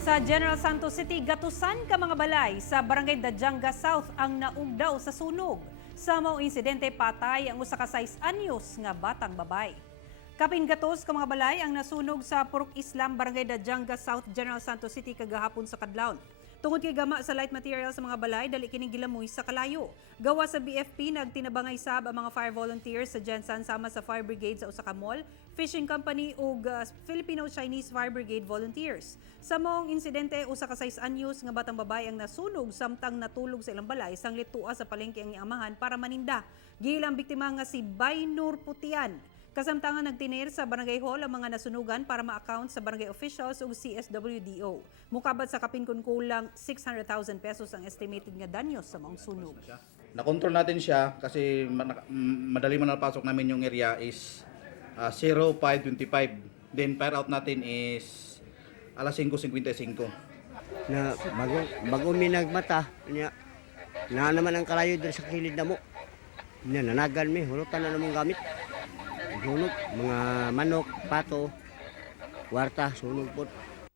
Sa General Santos City, gatusan ka mga balay sa Barangay Dajanga South ang naugdaw sa sunog. Sa maong insidente, patay ang usa ka 6 anyos nga batang babay. Kapin gatos ka mga balay ang nasunog sa Purok Islam, Barangay Dajanga South, General Santos City kagahapon sa kadlawon. Tungod kay gama sa light material sa mga balay, dali kining gilamoy sa kalayo. Gawa sa BFP, nagtinabangay sab ang mga fire volunteers sa Gensan sama sa fire brigade sa usa ka mall, fishing company ug Filipino-Chinese Fire Brigade volunteers. Sa moong insidente, usa ka 6 anyos nga batang babay ang nasunog samtang natulog sa ilang balay sanglit tuwa sa palengke ang iamahan para maninda. Gilang biktima nga si Baynur Putian. Kasamtangan nagtinir sa barangay hall ang mga nasunugan para ma-account sa barangay officials ug CSWDO. Mukabat sa kapin kun kulang 600,000 pesos ang estimated nga danyos sa maong sunog. Nakontrol natin siya kasi madali man napasok namin yung area is 05:25. Then fire out natin is alas 5:55. Na bago mi nagmata niya na naman ang kalayo diri sa kilid namo. Nya nanagan mi hulutan na namong gamit. Sunog mga manok, pato, kwarta, sunog po.